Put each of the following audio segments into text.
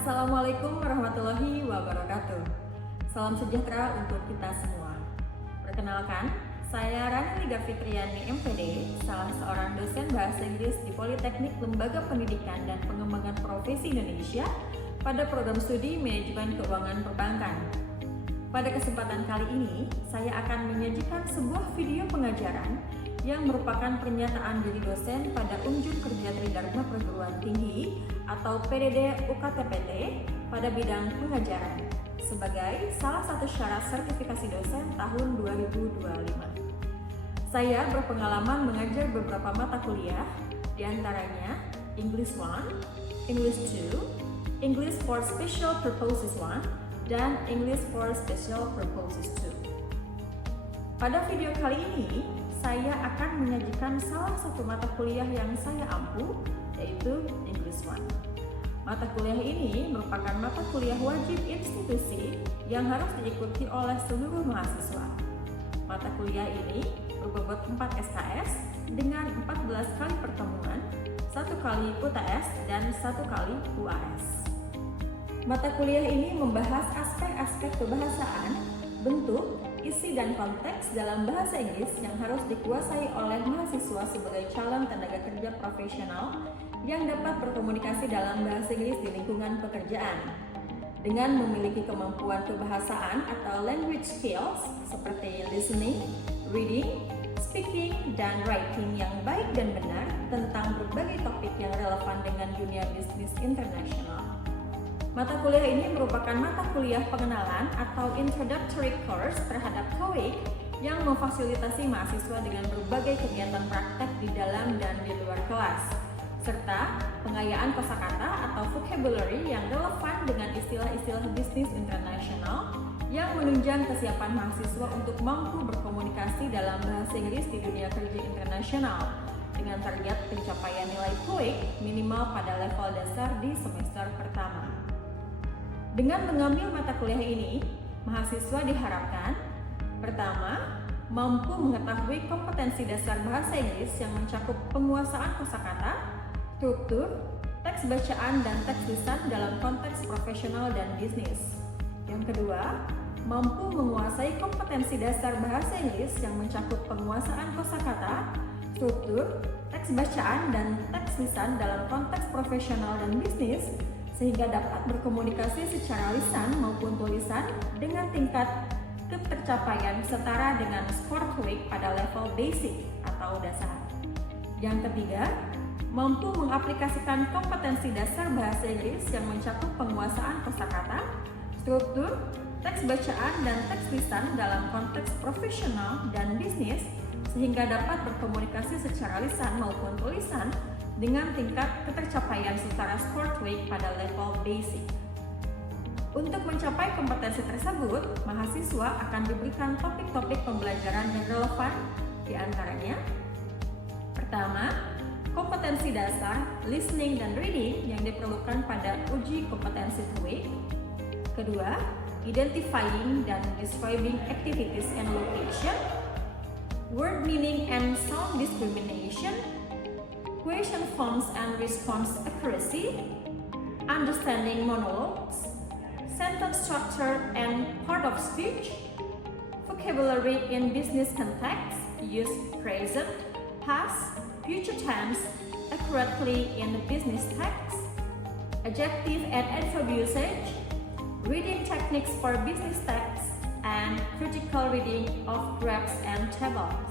Assalamualaikum warahmatullahi wabarakatuh. Salam sejahtera untuk kita semua. Perkenalkan, saya Rani Liga Fitriani MPD, salah seorang dosen bahasa Inggris di Politeknik Lembaga Pendidikan dan Pengembangan Profesi Indonesia pada program studi Manajemen Keuangan Perbankan. Pada kesempatan kali ini, saya akan menyajikan sebuah video pengajaran yang merupakan pernyataan dari dosen pada Unjur Kerja Tridharma Perguruan Tinggi atau PDD UKTPT pada bidang pengajaran sebagai salah satu syarat sertifikasi dosen tahun 2025. Saya berpengalaman mengajar beberapa mata kuliah, diantaranya English 1, English 2, English for Special Purposes 1, dan English for Special Purposes 2. Pada video kali ini, saya akan menyajikan salah satu mata kuliah yang saya ampu, yaitu English 1. Mata kuliah ini merupakan mata kuliah wajib institusi yang harus diikuti oleh seluruh mahasiswa. Mata kuliah ini berbobot 4 SKS dengan 14 kali pertemuan, 1 kali UTS, dan 1 kali UAS. Mata kuliah ini membahas aspek-aspek kebahasaan, bentuk, isi dan konteks dalam bahasa Inggris yang harus dikuasai oleh mahasiswa sebagai calon tenaga kerja profesional yang dapat berkomunikasi dalam bahasa Inggris di lingkungan pekerjaan. Dengan memiliki kemampuan kebahasaan atau language skills seperti listening, reading, speaking, dan writing yang baik dan benar tentang berbagai topik yang relevan dengan dunia bisnis internasional. Mata kuliah ini merupakan mata kuliah pengenalan atau introductory course terhadap TOEIC yang memfasilitasi mahasiswa dengan berbagai kegiatan praktek di dalam dan di luar kelas, serta pengayaan kosakata atau vocabulary yang relevan dengan istilah-istilah bisnis internasional yang menunjang kesiapan mahasiswa untuk mampu berkomunikasi dalam bahasa Inggris di dunia kerja internasional dengan target pencapaian nilai TOEIC minimal pada level dasar di semester pertama. Dengan mengambil mata kuliah ini, mahasiswa diharapkan pertama, mampu mengetahui kompetensi dasar bahasa Inggris yang mencakup penguasaan kosakata, struktur, teks bacaan, dan teks lisan dalam konteks profesional dan bisnis. Yang kedua, mampu menguasai kompetensi dasar bahasa Inggris yang mencakup penguasaan kosakata, struktur, teks bacaan, dan teks lisan dalam konteks profesional dan bisnis sehingga dapat berkomunikasi secara lisan maupun tulisan dengan tingkat ketercapaian setara dengan skor TOEIC pada level basic atau dasar. Yang ketiga, mampu mengaplikasikan kompetensi dasar bahasa Inggris yang mencakup penguasaan kosakata, struktur, teks bacaan, dan teks lisan dalam konteks profesional dan bisnis sehingga dapat berkomunikasi secara lisan maupun tulisan dengan tingkat ketercapaian setara skor TOEIC pada level basic. Untuk mencapai kompetensi tersebut, mahasiswa akan diberikan topik-topik pembelajaran yang relevan, diantaranya pertama, kompetensi dasar listening dan reading yang diperlukan pada uji kompetensi TOEIC. Kedua, identifying dan describing activities and location, word meaning and sound discrimination, question forms and response accuracy, understanding monologues, sentence structure and part of speech, vocabulary in business context, use present, past, future tense accurately in the business text, adjective and adverb usage, reading techniques for business text, and critical reading of graphs and tables.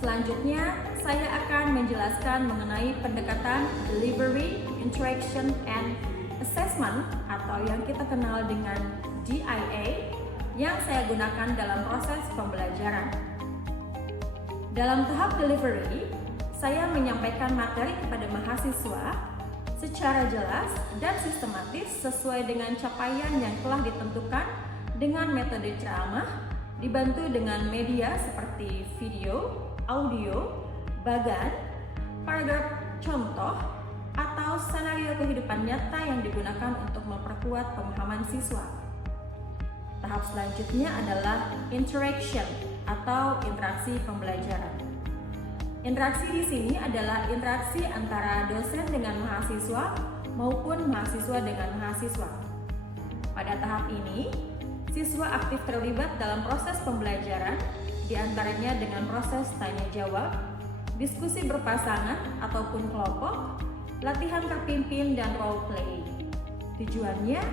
Selanjutnya, saya akan menjelaskan mengenai pendekatan delivery, interaction, and assessment atau yang kita kenal dengan DIA yang saya gunakan dalam proses pembelajaran. Dalam tahap delivery, saya menyampaikan materi kepada mahasiswa secara jelas dan sistematis sesuai dengan capaian yang telah ditentukan dengan metode ceramah, dibantu dengan media seperti video, audio, bagan, paragraf contoh, atau skenario kehidupan nyata yang digunakan untuk memperkuat pemahaman siswa. Tahap selanjutnya adalah interaction atau interaksi pembelajaran. Interaksi di sini adalah interaksi antara dosen dengan mahasiswa maupun mahasiswa dengan mahasiswa. Pada tahap ini, siswa aktif terlibat dalam proses pembelajaran, diantaranya dengan proses tanya jawab, diskusi berpasangan ataupun kelompok, latihan terpimpin, dan role play. Tujuannya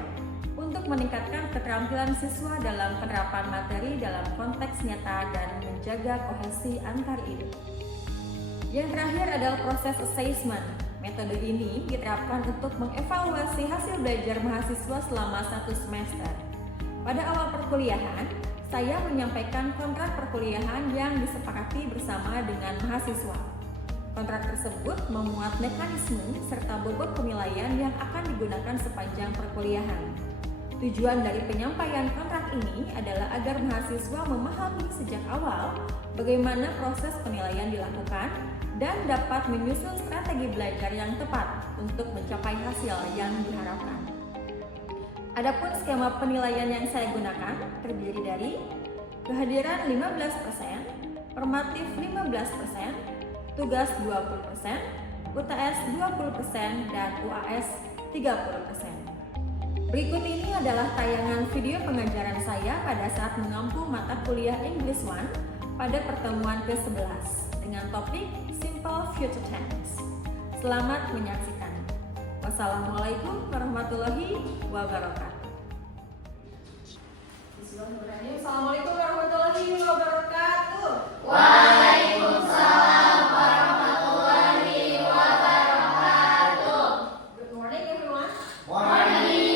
untuk meningkatkan keterampilan siswa dalam penerapan materi dalam konteks nyata dan menjaga kohesi antar individu. Yang terakhir adalah proses assessment. Metode ini diterapkan untuk mengevaluasi hasil belajar mahasiswa selama 1 semester. Pada awal perkuliahan, saya menyampaikan kontrak perkuliahan yang disepakati bersama dengan mahasiswa. Kontrak tersebut memuat mekanisme serta bobot penilaian yang akan digunakan sepanjang perkuliahan. Tujuan dari penyampaian kontrak ini adalah agar mahasiswa memahami sejak awal bagaimana proses penilaian dilakukan dan dapat menyusun strategi belajar yang tepat untuk mencapai hasil yang diharapkan. Adapun skema penilaian yang saya gunakan terdiri dari kehadiran 15%, formatif 15%, tugas 20%, UTS 20%, dan UAS 30%. Berikut ini adalah tayangan video pengajaran saya pada saat mengampu mata kuliah English 1 pada pertemuan ke-11 dengan topik Simple Future Tense. Selamat menyaksikan. Wassalamualaikum warahmatullahi wabarakatuh. Assalamualaikum warahmatullahi wabarakatuh. Waalaikumsalam warahmatullahi wabarakatuh. Good morning everyone. Morning.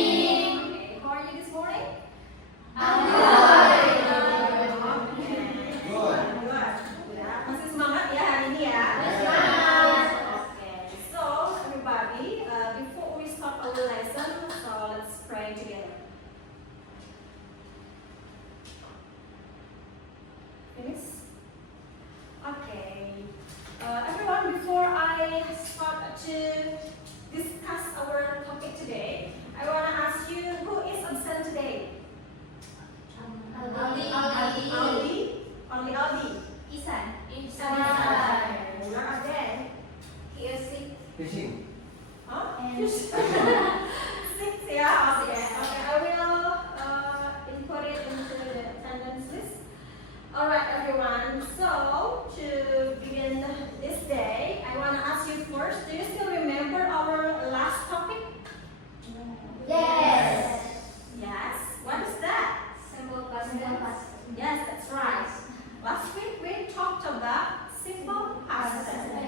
Okay, how are you this morning? Good. Good. Masih semangat ya hari ini ya? Semangat. Okay, so everybody, before we start our lesson, so let's pray together. Finish? Okay. Everyone, before I start to discuss our topic today, I want to ask you, who is absent today? Aldi. Only Aldi. Isan. Where are they? Fishing. Huh? And- Six, yeah. Okay. I will input it into the attendance list. Alright, everyone. So to begin this day, I want to ask you first. Do you still remember our last topic? Yes. Yes. What is that? Simple past tense. Yes, that's right. Last week we talked about simple past tense.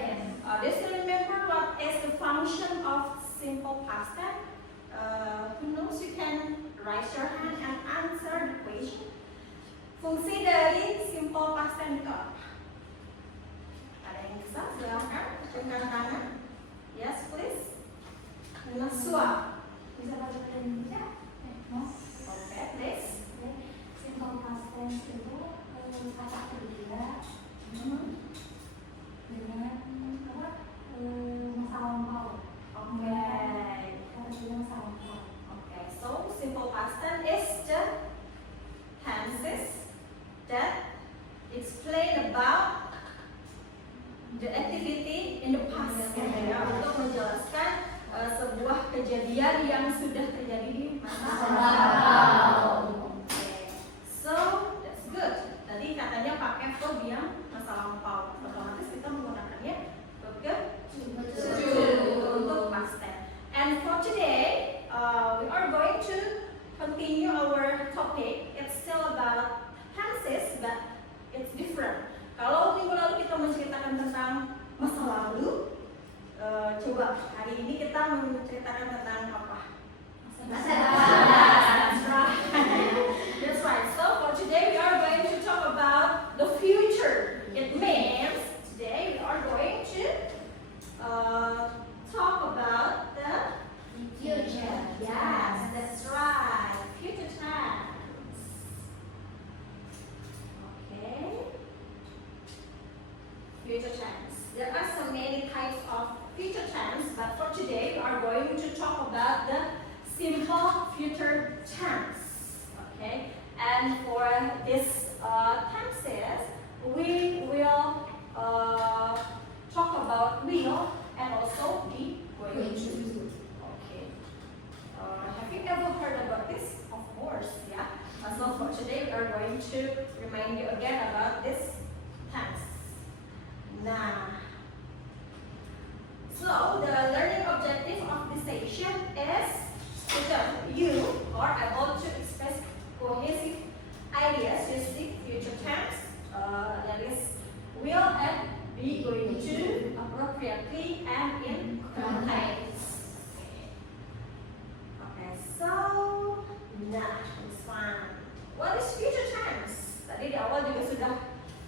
Do you still remember what is the function of simple past tense? Who knows? You can raise your hand and answer the question. Fungsi dari simple past tense itu apa? Ada yang bisa? Silakan angkat tangan. Yes, please. Dengan suap. Bisa bahasa Indonesia? Mas. Okay, please. Simple past tense itu kata kerja dengan apa? Masa lampau. Okay. Kata kerja masa lampau. Okay, so simple past tense is the tenses that explain about the activity in the past. Ya, untuk menjelaskan sebuah kejadian yang sudah terjadi di masa lalu. Okay. So that's good. Tadi katanya pakai verb yang masa lampau. Otomatis kita menggunakannya verb untuk past tense. And for today, we are going to continue our topic. It's still about tenses, but it's different. Kalau minggu lalu kita menceritakan tentang masa lalu, coba hari ini kita menceritakan tentang apa? Masa depan. That's right. That's right. So for today we are going to talk about the future. It means today we are going to talk about the Future. Yes, that's right. Future tense. Okay. Future tense. There are so many types of future tense, but for today we are going to talk about the simple future tense. Okay. And for this tenses, we will talk about will and also be going to. Okay. are going to remind you again about this tense. Nah, so the learning objective of this session is that you are able to express cohesive ideas using future tense, that is will and be going to appropriately and in context. Okay, so nah, this one. What is future tense? Tadi di awal juga sudah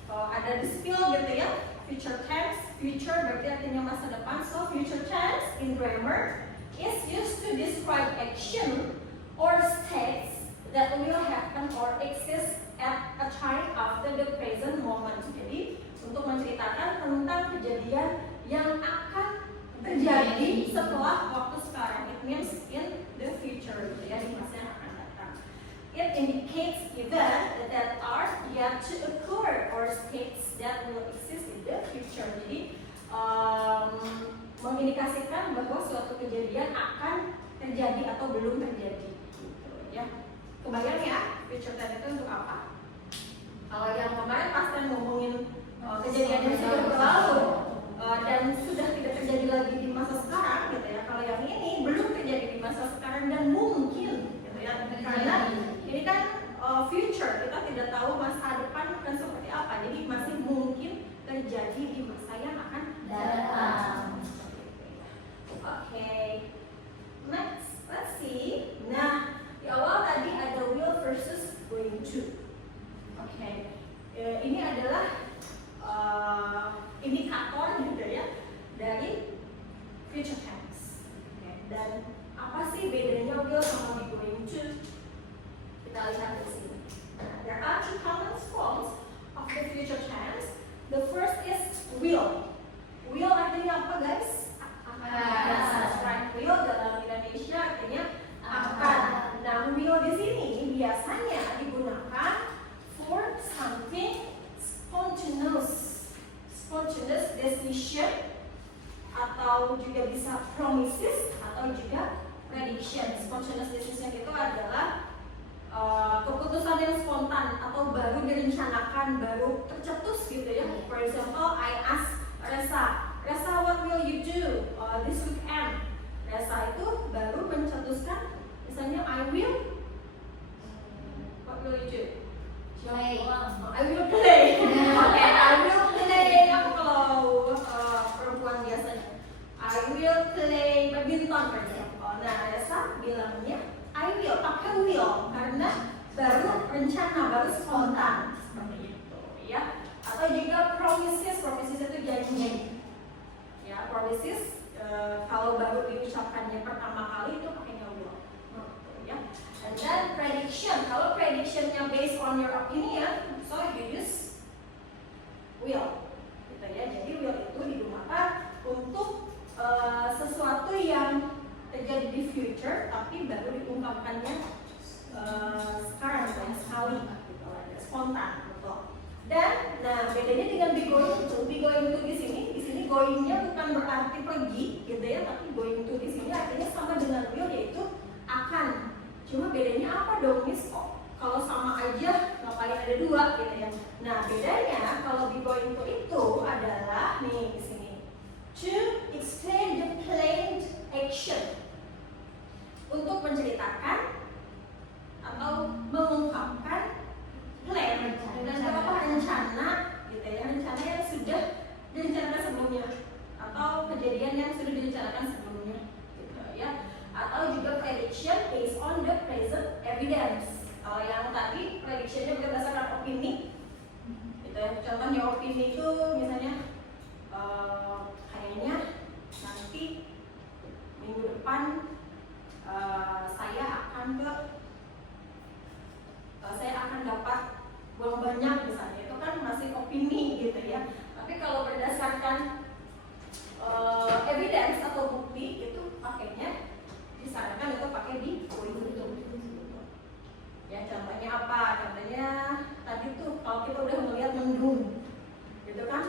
ada di spill gitu ya. Future tense, future berarti artinya masa depan. So future tense in grammar is used to describe action or states that will happen or exist at a time after the present moment. Jadi untuk menceritakan tentang kejadian yang akan terjadi setelah waktu sekarang. It means in the future, gitu ya, di masa yang akan datang. It indicates events that are yet to occur or states that will exist in the future. Jadi mengindikasikan bahwa suatu kejadian akan terjadi atau belum terjadi, gitu ya. Kebayang ya, future tense itu untuk apa? Kalau yang kemarin pas kan ngomongin kejadian yang sudah berlalu dan sudah tidak terjadi lagi di masa sekarang, gitu ya. Kalau yang ini belum terjadi di masa sekarang dan mungkin, gitu ya. Karena ini kan future, kita tidak tahu masa depan akan seperti apa. Jadi masih mungkin terjadi di masa yang akan datang. Oke, next, let's see. Nah, di awal tadi ada will versus going to. Oke, ini adalah indikator gitu ya dari future tense. Oke, dan apa sih bedanya will sama going to? Kita lihat di sini. Nah, there are two common forms of the future tense. The first is will. Will artinya apa, guys? That's right. Will dalam Indonesia artinya akan. Nah, will di sini biasanya digunakan for something spontaneous decision, atau juga bisa promises, atau juga prediction. Spontaneous decision itu adalah keputusan yang spontan atau baru direncanakan, baru tercetus gitu ya. For example, I ask Resa, what will you do this weekend? Resa itu baru mencetuskan, misalnya I will, what will you do? Play. I will play. Oke, I will play. Apa kalau perempuan biasanya? I will play badminton for example. Nah, Resa bilangnya I will, pakai will karena baru rencana, baru spontan seperti itu, ya. Atau juga promises itu janji. Ya, promises kalau baru diucapkannya pertama kali itu pakainya will. Ya. And then prediction, kalau predictionnya based on your opinion, so you use will, gitu ya. Jadi will itu digunakan untuk sesuatu yang terjadi di future, tapi baru diungkapkannya sekarang, misalnya sekali, gitu, spontan, betul. Dan, nah bedanya dengan be going to di sini going-nya bukan berarti pergi, gitu ya, tapi going to di sini artinya sama dengan will, yaitu akan. Cuma bedanya apa dong, Miss? Kok kalau sama aja ngapain ada dua, gitu ya. Nah bedanya kalau be going to itu adalah nih di sini, to explain the planned action, untuk menceritakan atau mengungkapkan plan dan apa rencana, gitu ya, rencana yang sudah direncanakan sebelumnya atau kejadian yang sudah direncanakan sebelumnya, gitu ya. Atau juga prediction based on the present evidence. Kalau yang tadi predictionnya berdasarkan opini, gitu ya. Contohnya opini itu misalnya kayaknya nanti minggu depan saya akan dapat uang banyak misalnya, itu kan masih opini gitu ya. Tapi kalau berdasarkan evidence atau bukti itu pakainya disarankan itu pakai di going to. Ya contohnya apa? Contohnya tadi tuh kalau kita udah melihat mendung, gitu kan?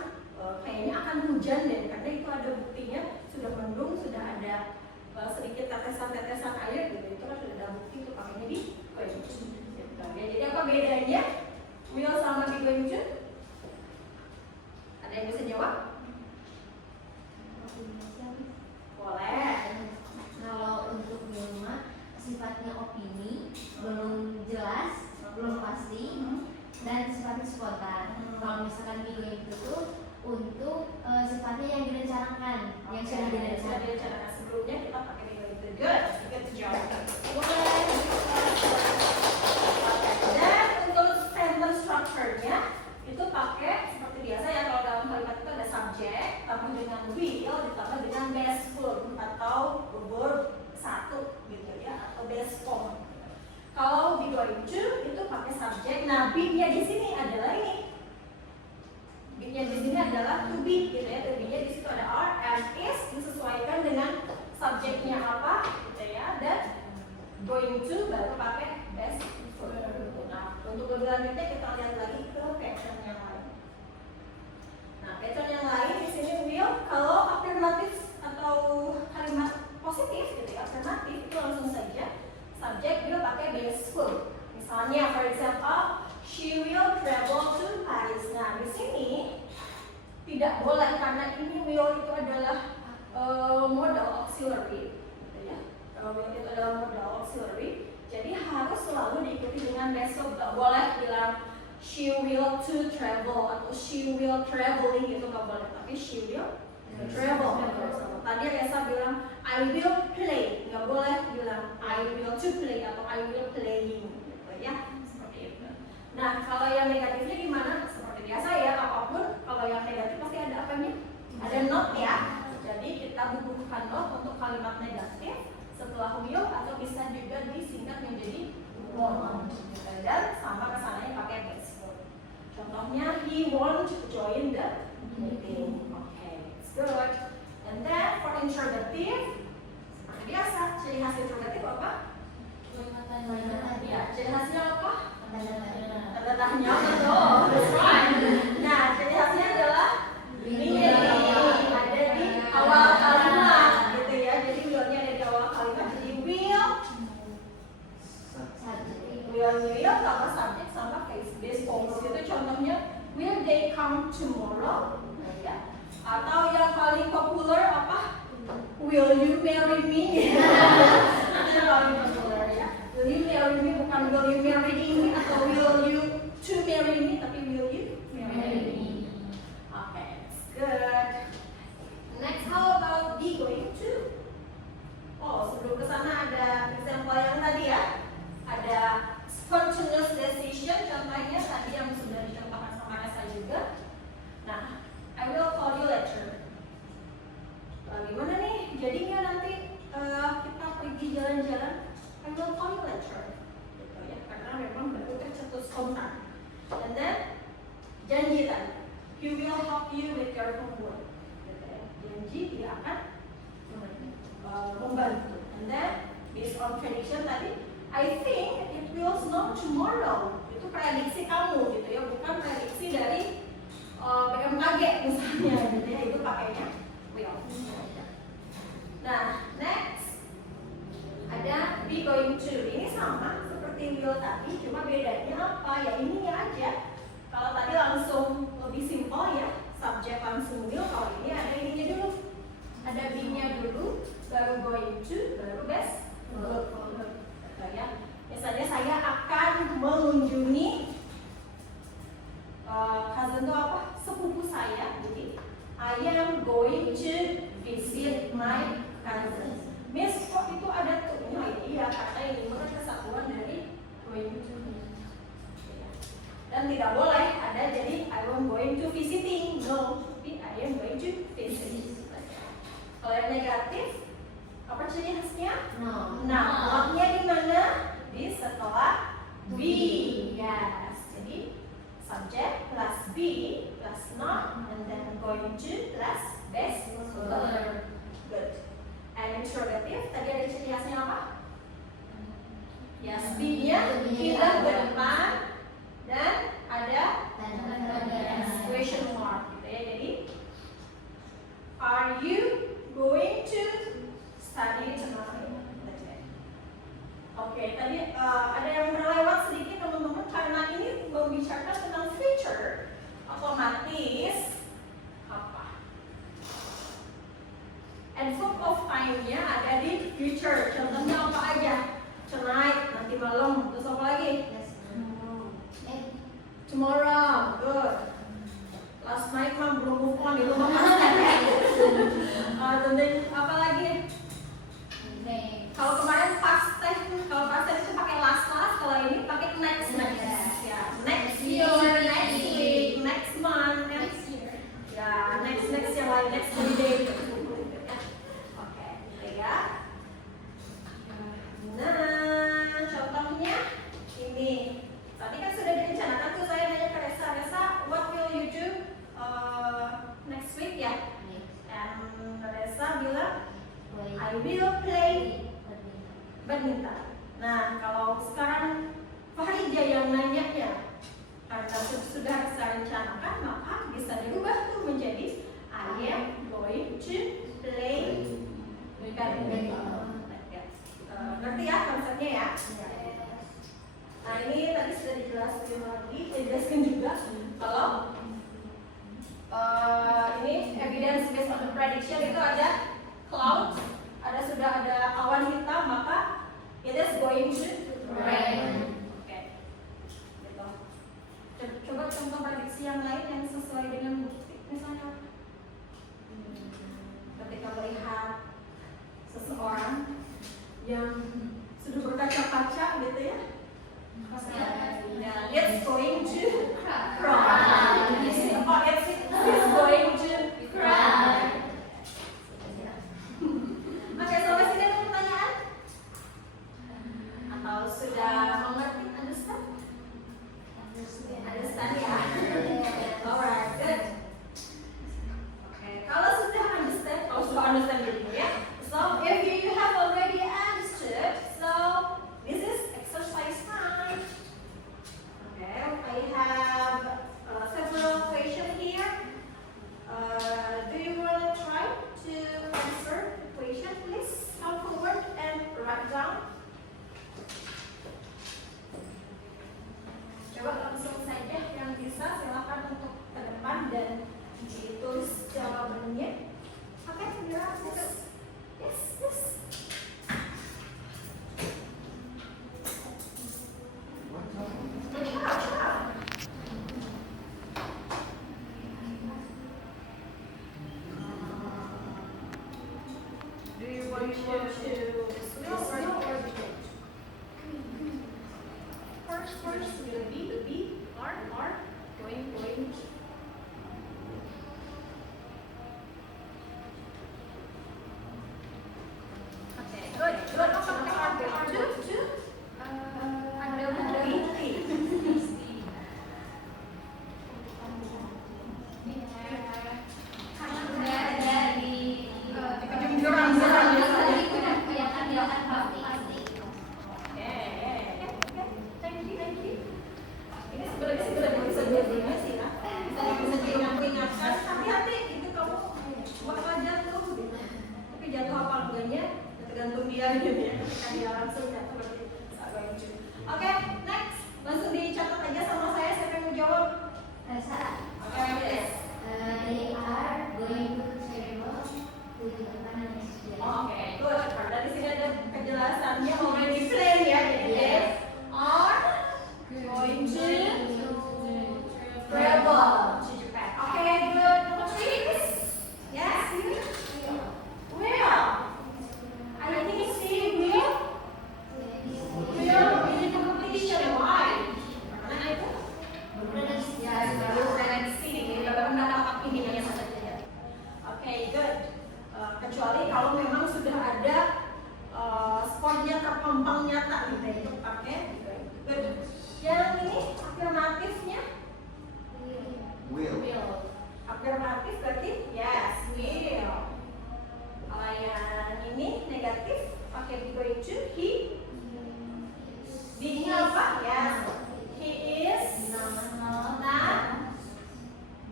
belum pasti dan sifatnya spontan. Kalau misalkan be going to tuh untuk sifatnya yang direncanakan, yang sudah direncanakan. Sebelumnya kita pakai be going to. Good job. Dan untuk sentence structure-nya itu pakai seperti biasa ya, kalau dalam kalimat itu ada subject tambah dengan will ditambah dengan base verb atau verb satu gitu ya, atau base form. Kalau be going to itu pakai subject. Nah, be-nya di sini adalah ini. Be-nya di sini adalah to be gitu ya. To be-nya di situ ada are and is disesuaikan dengan subjeknya apa gitu ya, dan going to baru pakai base verb. Nah, untuk lebih lanjutnya kita lihat lagi ke pattern yang lain. Nah, pattern yang lain di sini will, kalau affirmative atau kalimat positif gitu ya, affirmative itu langsung saja subjek will pakai base verb. Misalnya, for example, she will travel to Paris. Nah, di sini tidak boleh karena ini will itu adalah modal auxiliary, gitu ya. Will itu adalah modal auxiliary, jadi harus selalu diikuti dengan base verb. Gak boleh bilang she will to travel atau she will traveling, itu gak boleh. Tapi she will travel. Tadi Reza bilang I will play, nggak boleh bilang I will to play atau I will playing, gitu ya, seperti itu. Nah, kalau yang negatifnya gimana? Seperti biasa ya, apapun kalau yang negatif pasti ada apanya? Ada not ya. Jadi kita butuhkan not untuk kalimat negatif setelah will, atau bisa juga disingkat menjadi won't. Dan sama kesananya pakai base verb. Contohnya he won't join the meeting. It's good. And then for interrogative, seperti biasa, ciri khas interrogative apa? Ya, ciri khasnya apa? Tanda tanya. Oh, that's right. Nah, ciri khasnya adalah ini ada di awal kalimat, gitu ya. Jadi will-nya ada di awal kalimat. Jadi will tambah subject sama base form. Itu contohnya will they come tomorrow? Ya. Atau yang paling populer apa? Will you marry me? Itu paling populer ya. Will you marry me, bukan will you marry me atau will you to marry me, tapi will you marry me. Okay, that's good. Next, how about be going to? Oh, sebelum kesana ada example yang tadi ya. Ada spontaneous decision, contohnya tadi yang sudah dicontohkan sama Reza juga. Nah, I will call you later. Gimana nih? Jadinya nanti kita pergi jalan-jalan. I will call you later. Gitu ya, karena memang baru tercetus kontak. And then janji tadi, he will help you with your homework. Gitu ya. Janji dia akan membantu. And then based on prediction tadi, I think it will snow tomorrow. Itu prediksi kamu gitu ya, bukan prediksi dari BMKG misalnya gitu ya, itu pakainya will. Nah, next ada be going to. Ini sama seperti will tadi, cuma bedanya apa? Ya ininya aja. Kalau tadi langsung lebih simpel ya, subjek langsung will. Kalau ini ada ininya dulu, ada be-nya dulu, baru going to, baru base verb. Ya. Misalnya saya akan mengunjungi cousin itu apa? Sepupu saya. Jadi I am going to visit my cousin. Miss, kok itu ada to-nya? Iya, karena ini merupakan kesatuan dari going to. Dan tidak boleh ada jadi I am going to visiting. No, tapi I am going to visit. Kalau yang negatif, apa ciri khasnya? No. Nah, not-nya di mana? Di setelah be. Yes. Jadi subject plus be plus not, and then going to plus base verb. Good. And interrogative tadi ada ciri khasnya apa? Yes, be-nya pindah ke depan dan ada question mark gitu ya. Jadi are you going to study tonight? Oke, tadi ada yang berlewat sedikit teman-teman, karena ini membicarakan tentang future, otomatis apa? And verb of time-nya ada di future. Contohnya apa aja? Tonight, nanti malam. Terus apa lagi? Nah ini tadi sudah dijelaskan juga kalau ini evidence based on the prediction itu ada cloud, sudah ada awan hitam, maka it is going to rain. Oke. Gitu. Coba contoh prediksi yang lain yang sesuai dengan bukti, misalnya ketika melihat seseorang yang sudah berkaca-kaca gitu ya. It's going to cry. It's going to cry. Oke, sampai sini ada pertanyaan? Atau sudah mengerti? Understand? Understand ya? Alright, good. Oke, kalau sudah understand dulu ya. So, if you have already understood, so this is exercise time. Okay, I have several questions here. Do you want to try to answer the question? Please come forward and write down. Coba langsung saja yang bisa silakan untuk ke depan dan ditulis jawabannya. Okay, yes. Do you want to discuss or debate? First, the B, R, going. Okay, good. Two. Ada tergantung dia gitu ya, ketika dia langsung jatuh berarti. Oke, next, langsung dicatat aja sama saya siapa yang mau jawab. Sarah. Oke, yes. They are going to travel to Japan next year. Oke, good. Karena di sini ada kejelasannya already plain ya. Jadi they are going to travel to Japan. Oke, good. Number 3. Yes. Will. I think she will in the competition. Why? Karena itu prediksi. Baru mendapat pilihannya saja. Oke, good. Kecuali kalau memang sudah ada skornya terpampang nyata gitu, itu pakai good. Yang ini afirmatifnya will. Afirmatif berarti yes, will. Kalau yang ini negatif pakai going to, he. Be-nya apa? Yes, he is not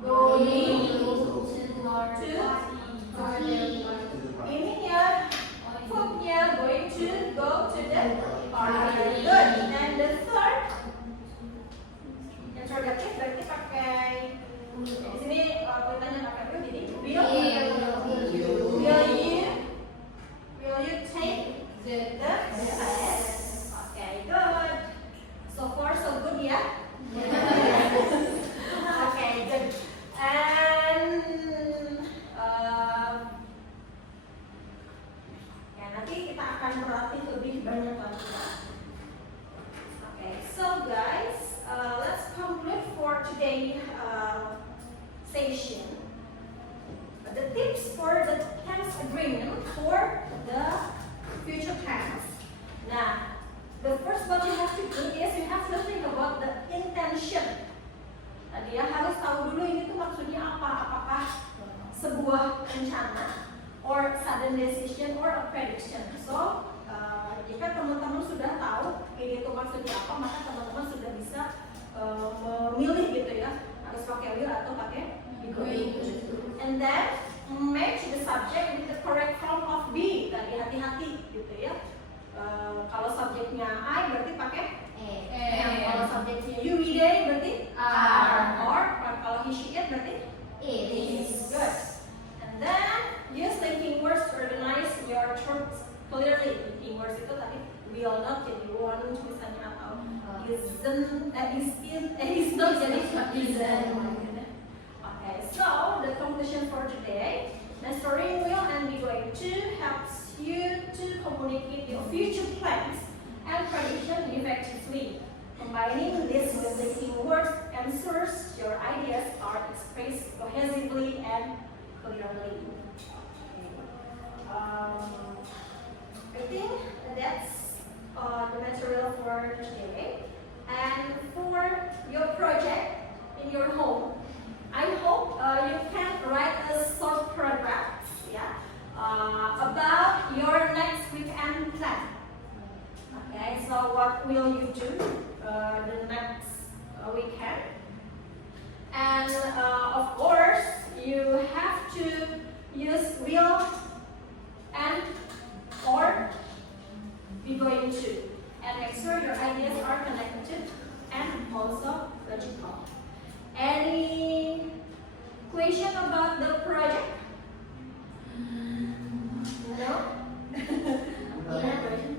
going to ininya verb-nya going to go to the party. Good. And the third interrogative berarti pakai di sini pertanyaannya pakai will, jadi will you take the test? Okay, good. So far so good ya. Okay, good. And ya nanti kita akan berlatih lebih banyak lagi. Okay, so guys, let's conclude for today session. The tips for the tense agreement for the future tense. Now, the first what you have to do is you have to think about the intention. Tadi ya harus tahu dulu ini tuh maksudnya apa. Apakah sebuah rencana, or sudden decision, or a prediction. So, jika teman-teman sudah tahu ini tuh maksudnya apa, maka teman-teman sudah bisa memilih gitu ya, harus pakai will atau pakai going to. And then match the subject with the correct form of be. Tadi hati-hati gitu ya. Kalau subjeknya I, Okay, so the conclusion for today, mentoring will and be going to helps you to communicate your future plans and prediction effectively. Combining this with the keywords ensures your ideas are expressed cohesively and clearly. I think that's the material for today. And for your project in your home, I hope you can write a short paragraph, about your next weekend plan. Okay, so what will you do the next weekend? And of course, you have to use will and or be going to, and make sure your ideas are connected and also logical. Any question about the project? No?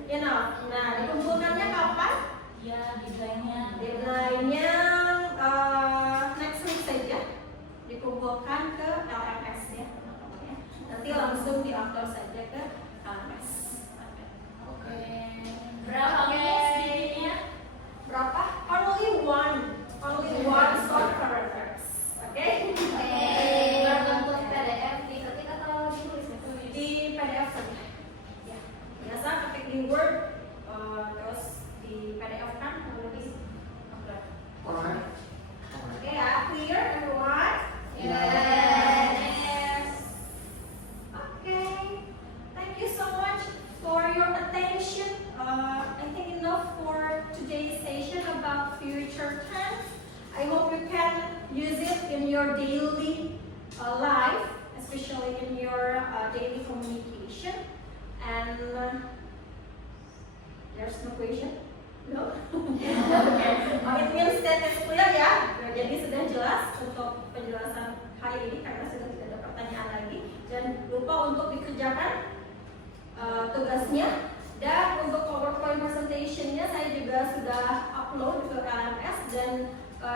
Enough. Nah, dikumpulkannya kapan? Ya, deadline-nya. Deadline-nya next week saja. Dikumpulkan ke LMS ya. Nanti langsung di-upload saja ke LMS. Oke. Berapa guys bikinnya? Berapa? Only one short paragraph. Oke? Berbentuk PDF diketik atau ditulis? Di PDF saja. Ya. Biasa ketik di Word, terus di PDF kan lebih upload. Alright. Oke ya, clear everyone? Yes. Okay. Thank you so much for your attention. I think enough for today's session about future tense. I hope you can use it in your daily life, especially in your daily communication. And there's no question? No? Okay. It means that it's clear ya. Jadi sudah jelas untuk penjelasan hari ini karena sudah tidak ada pertanyaan lagi. Dan lupa untuk dikerjakan tugasnya. Dan untuk PowerPoint presentation-nya saya juga sudah upload ke LMS dan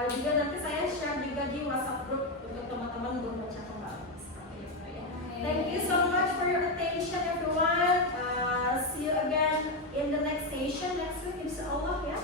juga nanti saya share juga di WhatsApp group untuk teman-teman untuk baca kembali. Seperti itu ya. Thank you so much for your attention everyone. See you again in the next session next week insya Allah ya.